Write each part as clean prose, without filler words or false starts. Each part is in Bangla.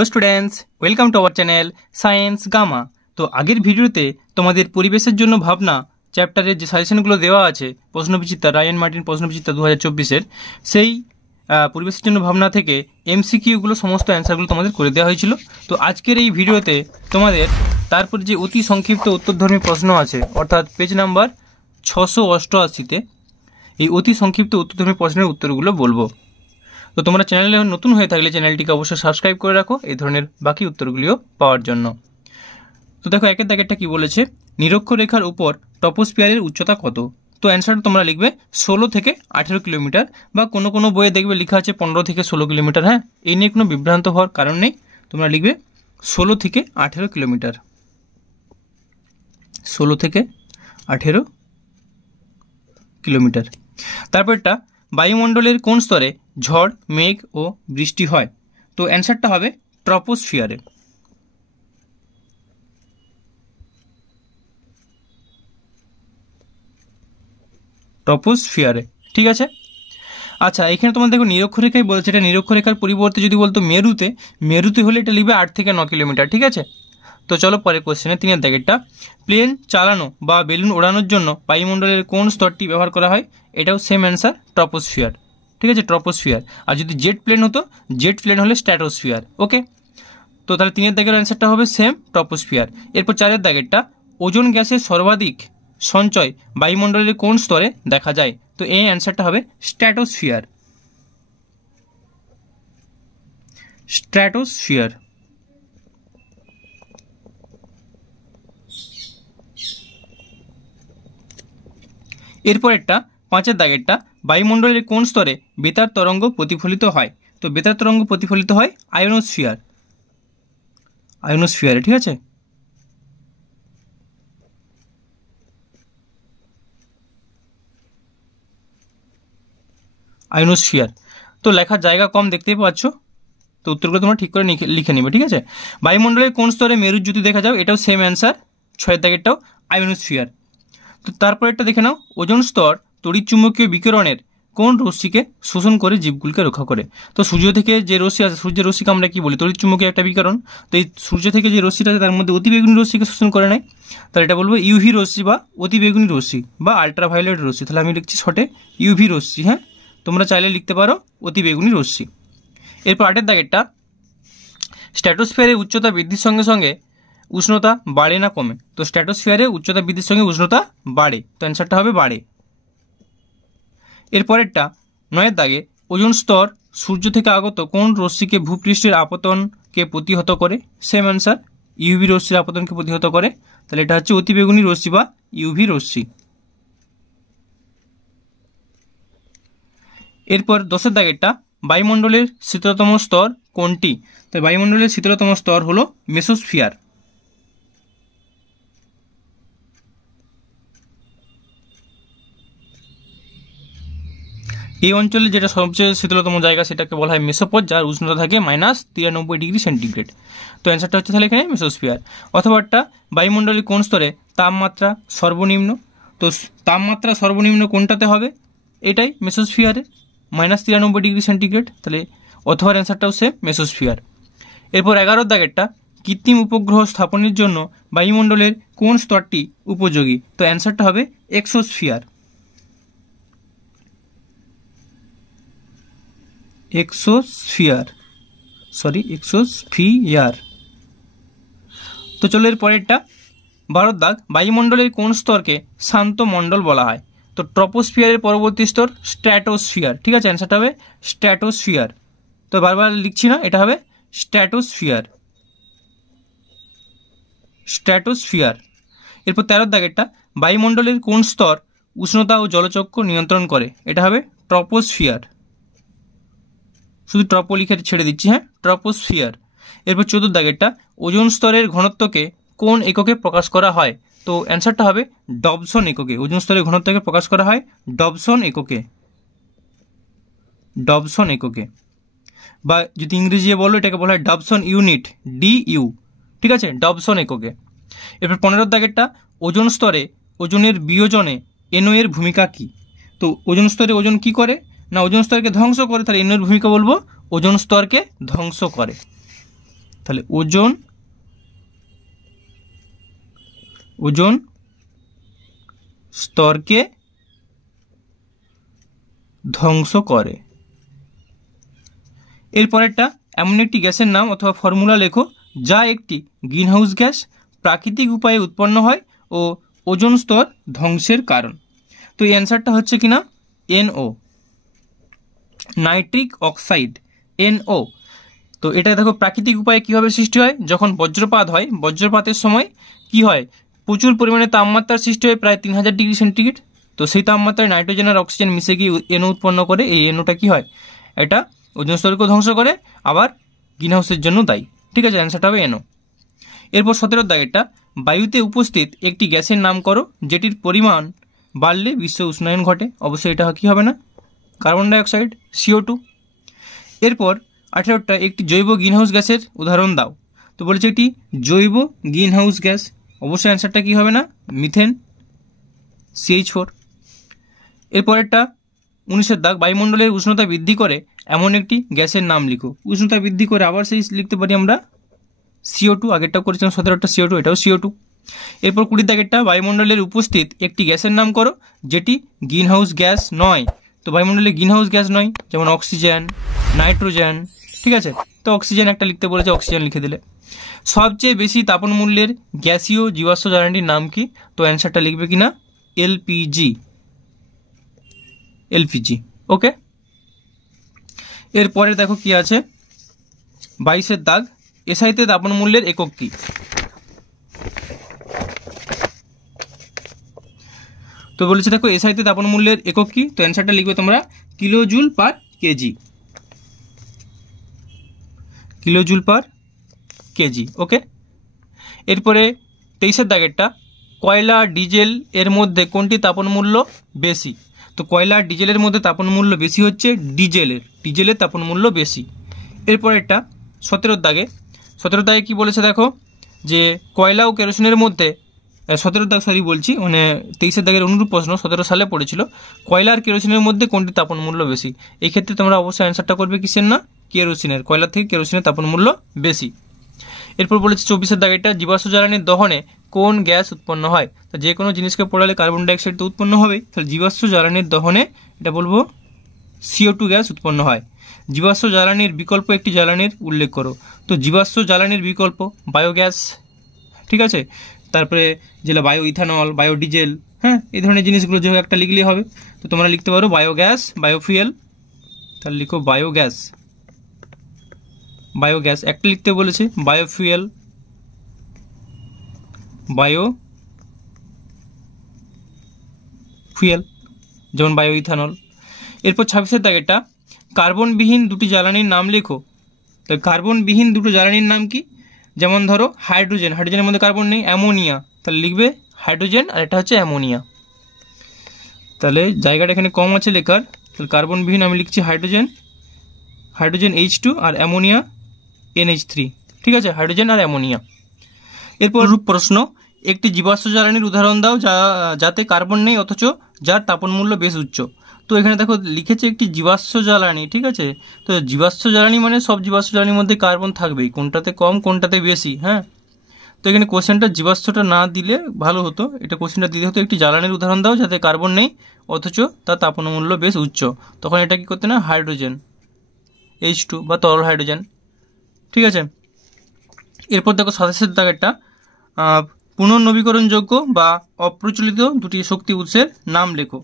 Hello students, welcome to our channel science gamma. তো আগের ভিডিওতে তোমাদের পরিবেশের জন্য ভাবনা চ্যাপ্টারের যে সাজেশনগুলো দেওয়া আছে প্রশ্নবিচিত্রা রায়ান মার্টিন প্রশ্নবিচিত্রা 2024-এর সেই পরিবেশের জন্য ভাবনা থেকে এমসিকিউগুলো সমস্ত অ্যান্সারগুলো তোমাদের করে দেওয়া হয়েছিল। তো আজকের এই ভিডিওতে তোমাদের তারপর যে অতি সংক্ষিপ্ত উত্তরধর্মী প্রশ্ন আছে অর্থাৎ পেজ নাম্বার 688-তে এই অতি সংক্ষিপ্ত উত্তরধর্মী প্রশ্নের উত্তরগুলো বলবো। তো তোমরা চ্যানেলে নতুন হয়ে থাকলে চ্যানেলটিকে অবশ্যই সাবস্ক্রাইব করে রাখো এই ধরনের বাকি উত্তরগুলিও পাওয়ার জন্য। তো দেখো একের দাগেরটা কি বলেছে, নিরক্ষরেখার উপর টপোস্ফিয়ারের উচ্চতা কত? তো অ্যান্সারটা তোমরা লিখবে 16 থেকে 18 কিলোমিটার, বা কোনো কোনো বইয়ে দেখবে লেখা আছে 15 থেকে 16 কিলোমিটার। হ্যাঁ, এই নিয়ে কোনো বিভ্রান্ত হওয়ার কারণ নেই, তোমরা লিখবে 16 থেকে 18 কিলোমিটার, 16 থেকে 18 কিলোমিটার। তারপরটা, বায়ুমণ্ডলের কোন স্তরে ঝড়, মেঘ ও বৃষ্টি হয়? তো অ্যান্সারটা হবে ট্রপোস্ফিয়ারে। ট্রপোস্ফিয়ারে, ঠিক আছে। আচ্ছা, এখানে তোমার দেখো নিরক্ষরেখাই বলেছে, এটা নিরক্ষরেখার পরিবর্তে যদি বলতো মেরুতে, মেরুতে হলে এটা লিখবে 8 থেকে 9 কিলোমিটার, ঠিক আছে। তো চলো পরের কোশ্চেনে, 3-এর দাগেরটা, প্লেন চালানো বা বেলুন ওড়ানোর জন্য বায়ুমণ্ডলের কোন স্তরটি ব্যবহার করা হয়? এটাও সেম অ্যান্সার, ট্রপোস্ফিয়ার, ঠিক আছে, ট্রপোস্ফিয়ার। আর যদি জেট প্লেন হতো, জেট প্লেন হলে স্ট্র্যাটোস্ফিয়ার। ওকে, তো তাহলে 3-এর দাগের অ্যান্সারটা হবে সেম, ট্রপোস্ফিয়ার। এরপর 4-এর দাগেরটা, ওজোন গ্যাসের সর্বাধিক সঞ্চয় বায়ুমণ্ডলের কোন স্তরে দেখা যায়? তো এই অ্যান্সারটা হবে স্ট্র্যাটোস্ফিয়ার, স্ট্র্যাটোস্ফিয়ার। এরপরেরটা 5-এর দাগেরটা, বায়ুমণ্ডলের কোন স্তরে বেতার তরঙ্গ প্রতিফলিত হয়? তো বেতার তরঙ্গ প্রতিফলিত হয় আয়োনোস্ফিয়ার, আয়োনোস্ফিয়ারে, ঠিক আছে। আয়োনোস্ফিয়ার। তো লেখার জায়গা কম দেখতেই পাচ্ছ, তো উত্তরগুলো তোমরা ঠিক করে লিখে নিবে, ঠিক আছে। বায়ুমণ্ডলের কোন স্তরে মেরুজ্যোতি দেখা যাও? এটাও সেম অ্যান্সার, 6-এর দাগেরটাও আয়োনোস্ফিয়ার। তো তারপরেরটা দেখে নাও, ওজোন স্তর তড়িৎচুম্বকীয় বিকিরণের কোন রশ্মিকে শোষণ করে জীবগুলিকে রক্ষা করে? তো সূর্য থেকে যে রশ্মি আছে, সূর্যের রশ্মিকে আমরা কি বলি? তড়িৎচুম্বকীয় একটা বিকিরণ। তো এই সূর্য থেকে যে রশ্মিটা আছে তার মধ্যে অতিবেগুনি রশ্মিকে শোষণ করে নেয়, তাহলে এটা বলবো ইউভি রশ্মি বা অতিবেগুনি রশ্মি বা আল্ট্রাভায়োলেট রশ্মি। তাহলে আমি লিখছি শর্টে ইউভি রশ্মি। হ্যাঁ, তোমরা চাইলে লিখতে পারো অতিবেগুনি রশ্মি। এরপর 8-এর দাগেরটা, স্ট্র্যাটোস্ফিয়ারের উচ্চতা বৃদ্ধির সঙ্গে সঙ্গে উষ্ণতা বাড়ে না কমে? তো স্ট্র্যাটোস্ফিয়ারে উচ্চতা বৃদ্ধির সঙ্গে উষ্ণতা বাড়ে, তো অ্যান্সারটা হবে বাড়ে। এরপরেরটা 9-এর দাগে, ওজোন স্তর সূর্য থেকে আগত কোন রশ্মিকে ভূপৃষ্ঠের আপতনকে প্রতিহত করে? সেম অ্যান্সার, ইউভি রশ্মির আপতনকে প্রতিহত করে, তাহলে এটা হচ্ছে অতিবেগুনি রশ্মি বা ইউভি রশ্মি। এরপর 10-এর দাগেরটা, বায়ুমণ্ডলের শীতলতম স্তর কোনটি? তো বায়ুমণ্ডলের শীতলতম স্তর হলো মেসোস্ফিয়ার। এই অঞ্চলে যেটা সবচেয়ে শীতলতম জায়গা সেটাকে বলা হয় মেসোপথ, যার উষ্ণতা থাকে -93 ডিগ্রি সেন্টিগ্রেড। তো অ্যান্সারটা হচ্ছে তাহলে এখানে মেসোস্ফিয়ার। অথবা একটা, বায়ুমণ্ডলের কোন স্তরে তাপমাত্রা সর্বনিম্ন? তো তাপমাত্রা সর্বনিম্ন কোনটাতে হবে? এটাই মেসোস্ফিয়ারে, -93 ডিগ্রি সেন্টিগ্রেড, তাহলে অথবা অ্যান্সারটাও সে মেসোস্ফিয়ার। এরপর 11-এর দাগেরটা, কৃত্রিম উপগ্রহ স্থাপনের জন্য বায়ুমণ্ডলের কোন স্তরটি উপযোগী? তো অ্যান্সারটা হবে এক্সোস্ফিয়ার, এক্সোস্ফিয়ার, সরি এক্সোস্ফিয়ার। তো চলো এর পরেরটা 12-এর দাগ, বায়ুমণ্ডলের কোন স্তরকে শান্ত মণ্ডল বলা হয়? তো ট্রপোস্ফিয়ারের পরবর্তী স্তর স্ট্র্যাটোস্ফিয়ার, ঠিক আছে, অ্যান্সারটা হবে স্ট্র্যাটোস্ফিয়ার। তো বারবার লিখছি না, এটা হবে স্ট্র্যাটোস্ফিয়ার, স্ট্র্যাটোস্ফিয়ার। এরপর 13-এর দাগেরটা, বায়ুমণ্ডলের কোন স্তর উষ্ণতা ও জলচক্র নিয়ন্ত্রণ করে? এটা হবে ট্রপোস্ফিয়ার, শুধু ট্রপো লিখে ছেড়ে দিচ্ছি, হ্যাঁ, ট্রপোস্ফিয়ার। এরপর 14-এর দাগেরটা, ওজোন স্তরের ঘনত্বকে কোন এককে প্রকাশ করা হয়? তো অ্যান্সারটা হবে ডবসন এককে। ওজোন স্তরের ঘনত্বকে প্রকাশ করা হয় ডবসন এককে, ডবসন এককে, বা যদি ইংরেজি বলো এটাকে বলা হয় ডবসন ইউনিট, DU, ঠিক আছে, ডবসন এককে। এরপর 15-এর দাগেরটা, ওজোন স্তরে ওজনের বিয়োজনে NO এর ভূমিকা কি? তো ওজোন স্তরে ওজন কি করে না ওজোন স্তরকে ধ্বংস করে, তাহলে NO এর ভূমিকা বলবো ওজোন স্তরকে ধ্বংস করে। তাহলে ওজোন স্তরকে ধ্বংস করে। এরপরেরটা, এমন একটি গ্যাসের নাম অথবা ফর্মুলা লেখো যা একটি গ্রিনহাউস গ্যাস, প্রাকৃতিক উপায়ে উৎপন্ন হয় ও ওজোন স্তর ধ্বংসের কারণ। তো এই অ্যান্সারটা হচ্ছে কিনা NO, নাইট্রিক অক্সাইড, NO। তো এটা দেখো প্রাকৃতিক উপায়ে কিভাবে সৃষ্টি হয়, যখন বজ্রপাত হয়, বজ্রপাতের সময় কি হয়, প্রচুর পরিমাণে তাপমাত্রার সৃষ্টি হয় প্রায় 3000 ডিগ্রি সেন্টিগ্রেড। তো সেই তাপমাত্রায় নাইট্রোজেন আর অক্সিজেন মিশে গিয়ে NO উৎপন্ন করে। এই NOটা কি হয়, এটা ওজোন স্তরকে ধ্বংস করে, আবার গ্রিনহাউসের জন্য দায়ী। ঠিক আছে, অ্যান্সারটা হবে NO। এরপর 17 দাগেরটা, বায়ুতে উপস্থিত একটি গ্যাসের নাম করো যেটির পরিমাণ বাড়লে বিশ্ব উষ্ণায়ন ঘটে। অবশ্যই এটা কি হবে না, কার্বন ডাইঅক্সাইড, CO2। এরপর 18টা, একটি জৈব গ্রিনহাউস গ্যাসের উদাহরণ দাও। তো বলেছে একটি জৈব গ্রিনহাউস গ্যাস, অবশ্যই অ্যান্সারটা কি হবে না, মিথেন, CH4। এরপরেরটা 19 দাগ, বায়ুমণ্ডলের উষ্ণতা বৃদ্ধি করে এমন একটি গ্যাসের নাম লিখো। উষ্ণতা বৃদ্ধি করে আবার সেই লিখতে পারি আমরা CO2, আগেরটাও করেছিলাম 17টা CO2, এটাও CO2। এরপর 20 দাগেরটা, বায়ুমণ্ডলের উপস্থিত একটি গ্যাসের নাম করো যেটি গ্রিনহাউস গ্যাস নয়। তো বায়ুমণ্ডলে গ্রিনহাউস গ্যাস নয়, যেমন অক্সিজেন, নাইট্রোজেন। ঠিক আছে, তো অক্সিজেন একটা লিখতে বলেছে, অক্সিজেন লিখে দিলে। সবচেয়ে বেশি তাপন মূল্যের গ্যাসীয় জীবাশ্ম জ্বালানির নাম কি? তো অ্যান্সারটা লিখবে কিনা এলপিজি। ওকে, এরপরে দেখো কি আছে, 22 দাগ, এসআইতে তাপন মূল্যের একক কি? তো বলেছে দেখো এসআইতে তাপন মূল্যের একক কি? তো অ্যান্সারটা লিখবে তোমরা kilojoule per KG, kilojoule per KG. Okay, এরপরে 23 দাগেরটা, কয়লা ডিজেল এর মধ্যে কোনটি তাপন মূল্য বেশি? তো কয়লা আর ডিজেলের মধ্যে তাপন মূল্য বেশি হচ্ছে ডিজেলের তাপন মূল্য বেশি। এরপরেরটা 17 দাগে কি বলেছে দেখো, যে কয়লা ও কেরোসিনের মধ্যে 17 দাগ বলছি, মানে 23 দাগের অনুরূপ প্রশ্ন 17 সালে পড়েছিল, কয়লা আর কেরোসিনের মধ্যে কোনটি তাপন মূল্য বেশি? এই ক্ষেত্রে তোমরা অবশ্যই অ্যান্সারটা করবে কিসের না, কেরোসিনের, কয়লা থেকে কেরোসিনের তাপন মূল্য বেশি। এরপর বলেছে 24 দাগেরটা, জীবাশ্ম জ্বালানির দহনে কোন গ্যাস উৎপন্ন হয়? তো যে কোনো জিনিসকে পোড়ালে কার্বন ডাইঅক্সাইড তো উৎপন্ন হবেই, তাহলে জীবাশ্ম জ্বালানির দহনে এটা বলবো CO2 গ্যাস উৎপন্ন হয়। জীবাশ্ম জ্বালানির বিকল্প একটি জ্বালানির উল্লেখ করো। তো জীবাশ্ম জ্বালানির বিকল্প বায়োগ্যাস, ঠিক আছে, তারপরে যেটা বায়ো ইথানল, বায়োডিজেল, হ্যাঁ, এই ধরনের জিনিসগুলো যে একটা লিখলেই হবে। তো তোমরা লিখতে পারো বায়োগ্যাস, বায়োফুয়েল, তাহলে লিখো বায়োগ্যাস, একটা লিখতে বলেছে, বায়োফুয়েল, যেমন বায়ো ইথানল। এরপর 26 দাগেরটা, কার্বনবিহীন দুটি জ্বালানির নাম লেখো। তো কার্বনবিহীন দুটো জ্বালানির নাম কি? যেমন ধরো হাইড্রোজেনের মধ্যে কার্বন নেই, অ্যামোনিয়া, তাহলে লিখবে হাইড্রোজেন, আর এটা হচ্ছে অ্যামোনিয়া। তাহলে জায়গাটা এখানে কম আছে লেখার, তাহলে কার্বনবিহীন আমি লিখছি হাইড্রোজেন H2 আর অ্যামোনিয়া NH3। ঠিক আছে, হাইড্রোজেন আর অ্যামোনিয়া। এরপর রূপ প্রশ্ন, একটি জীবাশ্ম জ্বালানির উদাহরণ দাও যাতে কার্বন নেই অথচ যার তাপন মূল্য বেশ উচ্চ। তো এখানে দেখো লিখেছে একটি জীবাশ্ম জ্বালানি, ঠিক আছে, তো জীবাশ্ম জ্বালানি মানে সব জীবাশ্ম জ্বালানির মধ্যে কার্বন থাকবেই, কোনটাতে কম কোনটাতে বেশি। হ্যাঁ, তো এখানে কোশ্চেনটা জীবাশ্মটা না দিলে ভালো হতো, এটা কোশ্চেনটা দিতে হতো একটি জ্বালানির উদাহরণ দাও যাতে কার্বন নেই অথচ তার তাপন মূল্য বেশ উচ্চ। তখন এটা কি করতে না, হাইড্রোজেন H2 বা তরল হাইড্রোজেন। ঠিক আছে, এরপর দেখো 27 দাগেরটা, পুনর্নবীকরণযোগ্য বা অপ্রচলিত দুটি শক্তি উৎসের নাম লেখো।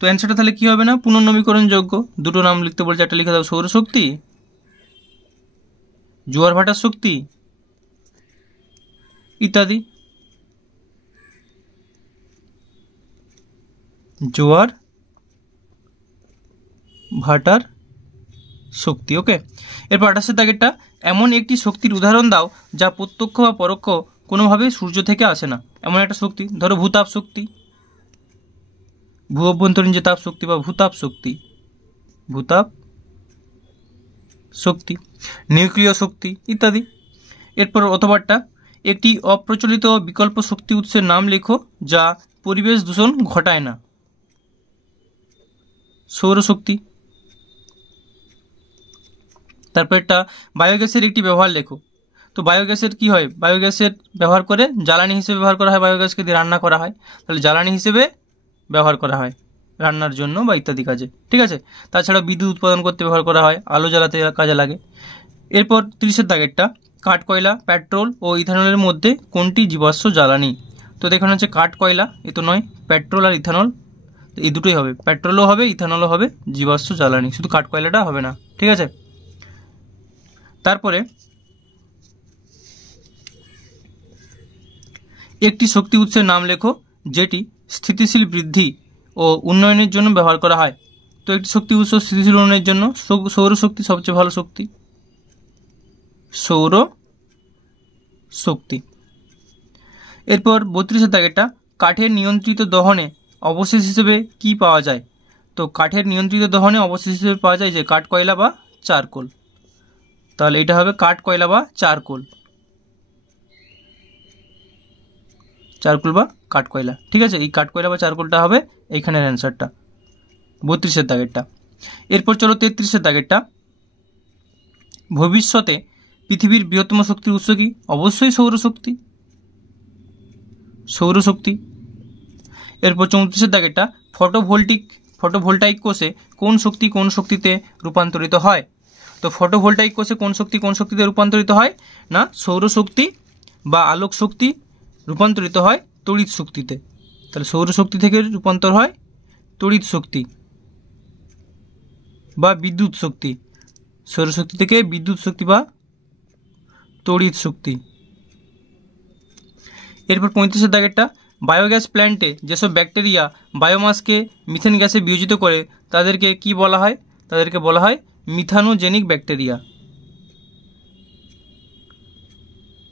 তো অ্যান্সারটা তাহলে কি হবে না, পুনর্নবীকরণযোগ্য দুটো নাম লিখতে বলছে, একটা লিখে দাও সৌরশক্তি, জোয়ার ভাটার শক্তি ইত্যাদি। জোয়ার ভাটার শক্তি। ওকে, এরপর 28 দাগেরটা, এমন একটি শক্তির উদাহরণ দাও যা প্রত্যক্ষ বা পরোক্ষ কোনোভাবে সূর্য থেকে আসে না। এমন একটা শক্তি, ধরো ভূতাপ শক্তি, ভূ অভ্যন্তরীণ যে তাপ শক্তি বা ভূতাপ শক্তি, নিউক্লিয় শক্তি ইত্যাদি। এরপর অথবাটা, একটি অপ্রচলিত বিকল্প শক্তি উৎসের নাম লেখো যা পরিবেশ দূষণ ঘটায় না। সৌরশক্তি। তারপর একটা বায়োগ্যাসের একটি ব্যবহার লেখো। তো তো বায়োগ্যাসের কি হয়, বায়োগ্যাসের ব্যবহার করে জ্বালানি হিসেবে ব্যবহার করা হয়, বায়োগ্যাসকে দিয়ে রান্না করা হয়, তাহলে জ্বালানি হিসেবে ব্যবহার করা হয় রান্নার জন্য বা ইত্যাদি কাজে, ঠিক আছে। তাছাড়া বিদ্যুৎ উৎপাদন করতে ব্যবহার করা হয়, আলো জ্বালাতে কাজে লাগে। এরপর 30-এর দাগেরটা, কাঠ কয়লা, পেট্রোল ও ইথানলের মধ্যে কোনটি জীবাশ্ম জ্বালানি? তো দেখুন হচ্ছে কাঠ কয়লা, এ তো নয়, পেট্রোল আর ইথানল এই দুটোই হবে, পেট্রোলও হবে ইথানলও হবে জীবাশ্ম জ্বালানি, শুধু কাঠ কয়লাটা হবে না, ঠিক আছে। তারপরে একটি শক্তি উৎসের নাম লেখো যেটি স্থিতিশীল বৃদ্ধি ও উন্নয়নের জন্য ব্যবহার করা হয়। তো একটি শক্তি উৎস স্থিতিশীল উন্নয়নের জন্য সৌরশক্তি সবচেয়ে ভালো শক্তি, সৌর শক্তি। এরপর 32-এর দাগেরটা, কাঠের নিয়ন্ত্রিত দহনে অবশেষ হিসেবে কি পাওয়া যায়? তো কাঠের নিয়ন্ত্রিত দহনে অবশেষ হিসেবে পাওয়া যায় যে কাঠ কয়লা বা চারকোল, তাহলে এটা হবে কাঠ কয়লা বা চারকোল, চারকোল বা কাঠ কয়লা, ঠিক আছে। এই কাঠ কয়লা বা চারকোলটা হবে এইখানের অ্যান্সারটা 32-এর দাগেরটা। এরপর চলো 33-এর দাগেরটা, ভবিষ্যতে পৃথিবীর বৃহত্তম শক্তির উৎস কি? অবশ্যই সৌরশক্তি, সৌরশক্তি। এরপর 34-এর দাগেরটা, ফটোভোল্টাইক কোষে কোন শক্তি কোন শক্তিতে রূপান্তরিত হয়? তো ফটোভোল্টাইক কোষে কোন শক্তি কোন শক্তিতে রূপান্তরিত হয় না? সৌরশক্তি বা আলোক শক্তি রূপান্তরিত হয় তড়িৎ শক্তিতে, তাহলে সৌরশক্তি থেকে রূপান্তর হয় তড়িৎ শক্তি বা বিদ্যুৎ শক্তি, সৌরশক্তি থেকে বিদ্যুৎ শক্তি বা তড়িৎ শক্তি। এরপর 35-এর দাগেরটা, বায়োগ্যাস প্ল্যান্টে যেসব ব্যাকটেরিয়া বায়োমাসকে মিথেন গ্যাসে বিয়োজিত করে তাদেরকে কি বলা হয়? তাদেরকে বলা হয় মিথানোজেনিক ব্যাকটেরিয়া।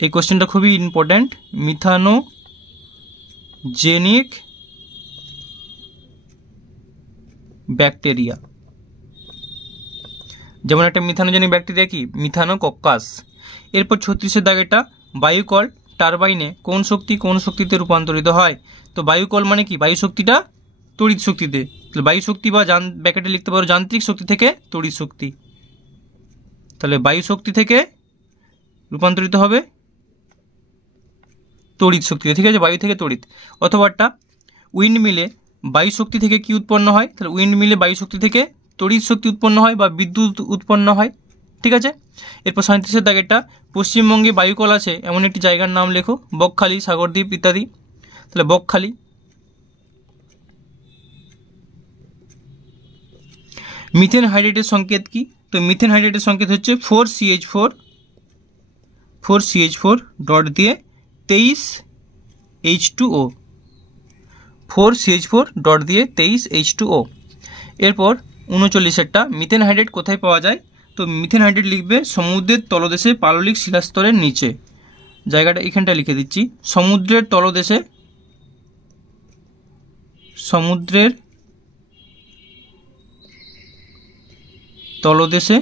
এই কোশ্চেনটা খুবই ইম্পর্ট্যান্ট, মিথানোজেনিক ব্যাকটেরিয়া। যেমন একটা মিথানোজেনিক ব্যাকটেরিয়া কি? মিথানোকক্কাস। এরপর 36-এর দাগেরটা, বায়ুকল টারবাইনে কোন শক্তি কোন শক্তিতে রূপান্তরিত হয়? তো বায়ুকল মানে কি? বায়ু শক্তিটা তড়িৎ শক্তিতে, বায়ু শক্তি বা ব্যাকেটে লিখতে পারো যান্ত্রিক শক্তি থেকে তড়িৎ শক্তি, তাহলে বায়ু শক্তি থেকে রূপান্তরিত হবে তড়িৎ শক্তিতে, ঠিক আছে, বায়ু থেকে তড়িৎ। অথবাটা উইন্ড মিলে বায়ু শক্তি থেকে কি উৎপন্ন হয়? তাহলে উইন্ড মিলে বায়ু শক্তি থেকে তড়িৎ শক্তি উৎপন্ন হয় বা বিদ্যুৎ উৎপন্ন হয়, ঠিক আছে। এরপর 37-এর দাগেরটা, পশ্চিমবঙ্গে বায়ুকল আছে এমন একটি জায়গার নাম লেখো, বকখালি, সাগরদ্বীপ ইত্যাদি, তাহলে বকখালি। মিথেন হাইড্রেটের সংকেত কি? তো মিথেন হাইড্রেটের সংকেত হচ্ছে 4CH4 ডট দিয়ে 23H2O, 4CH4 ডট দিয়ে 23H2O। এরপর 39-এরটা, মিথেন হাইড্রেট কোথায় পাওয়া যায়? তো মিথেন হাইড্রেট লিখবে সমুদ্রের তলদেশে পাললিক শিলাস্তরের নিচে, জায়গাটা এখানটা লিখে দিচ্ছি, সমুদ্রের তলদেশে, সমুদ্রের তলদেশে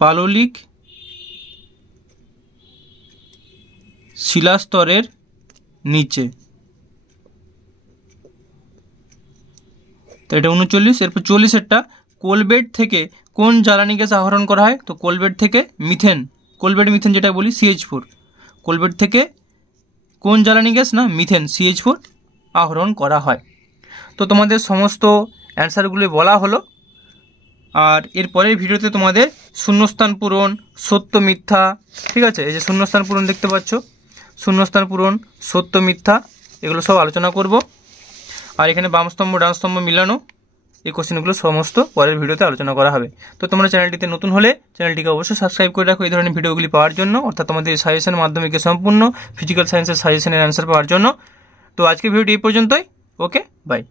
পাললিক শিলাস্তরের নিচে, তো এটা 39। এরপর 40-এরটা, কোলবেট থেকে কোন জ্বালানি গ্যাস আহরণ করা হয়? তো কোলবেট থেকে মিথেন, কোলবেট মিথেন যেটা বলি CH4, কোলবেট থেকে কোন জ্বালানি গ্যাস? না মিথেন, CH4 আহরণ করা হয়। তো তোমাদের সমস্ত অ্যান্সারগুলি বলা হলো, আর এর পরের ভিডিওতে তোমাদের শূন্যস্থান পূরণ, সত্য মিথ্যা, ঠিক আছে, এই যে শূন্যস্থান পূরণ দেখতে পাচ্ছ, শূন্যস্থান পূরণ, সত্য মিথ্যা, এগুলো সব আলোচনা করব। আর এখানে বাম স্তম্ভ ডান স্তম্ভ মিলানো, এই কোশ্চেনগুলো সমস্ত পরের ভিডিওতে আলোচনা করা হবে। তো তোমরা চ্যানেলটিতে নতুন হলে চ্যানেলটিকে অবশ্যই সাবস্ক্রাইব করে রাখো এই ধরনের ভিডিওগুলি পাওয়ার জন্য, অর্থাৎ তোমাদের সাজেশন মাধ্যমিকের সম্পূর্ণ ফিজিক্যাল সায়েন্সের সাজেশনের অ্যান্সার পাওয়ার জন্য। তো আজকের ভিডিওটি এই পর্যন্তই, ওকে, বাই।